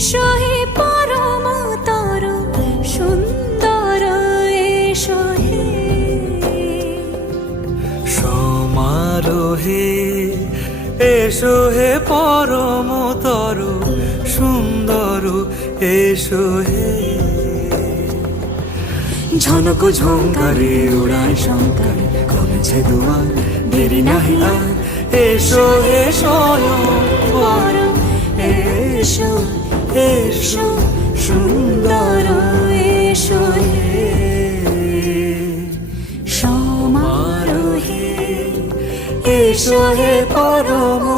এসো হে পরমতর সুন্দর, এসো হে সমারোহে, এসো হে পরমতর সুন্দর, এসো হে। ঝনক ঝঙ্কারে উড়ায় শঙ্কারে, কমেছে দুয়ার দেরি নাহি আর, এসো হে স্বয়ংবর, এসো এসো সুন্দর, এসো হে সমারোহে, এসো হে পরম